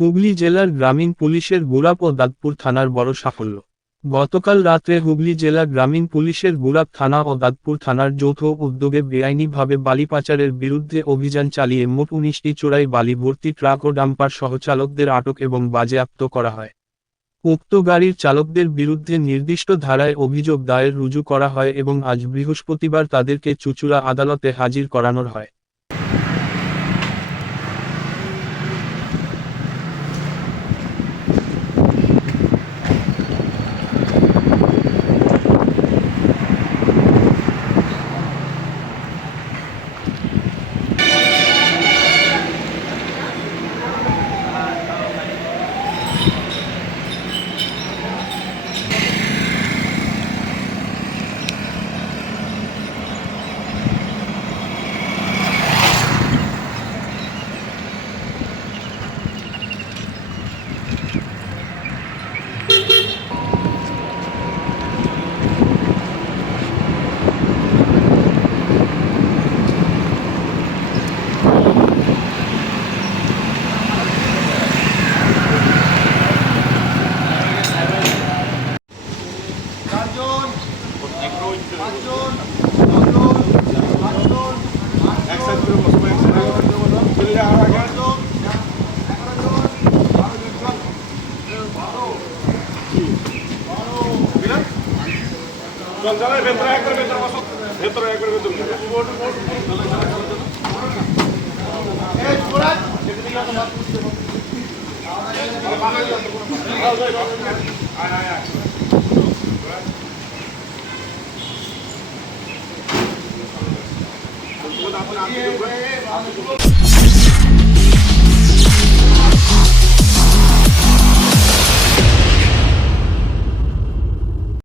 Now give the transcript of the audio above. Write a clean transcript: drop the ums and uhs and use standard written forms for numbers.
হুগলি জেলার গ্রামীণ পুলিশের গুরাপ ও দাঁতপুর থানার বড় সাফল্য। গতকাল রাত্রে হুগলি জেলা গ্রামীণ পুলিশের গুরাপ থানা ও দাঁতপুর থানার যৌথ উদ্যোগে বেআইনিভাবে বালি পাচারের বিরুদ্ধে অভিযান চালিয়ে মোট ১৯টি চোরাই বালি ভর্তি ট্রাক ও ডাম্পার সহ চালকদের আটক এবং বাজেয়াপ্ত করা হয়। উক্ত গাড়ির চালকদের বিরুদ্ধে নির্দিষ্ট ধারায় অভিযোগ দায়ের রুজু করা হয় এবং আজ বৃহস্পতিবার তাদেরকে চুঁচুড়া আদালতে হাজির করানোর হয়।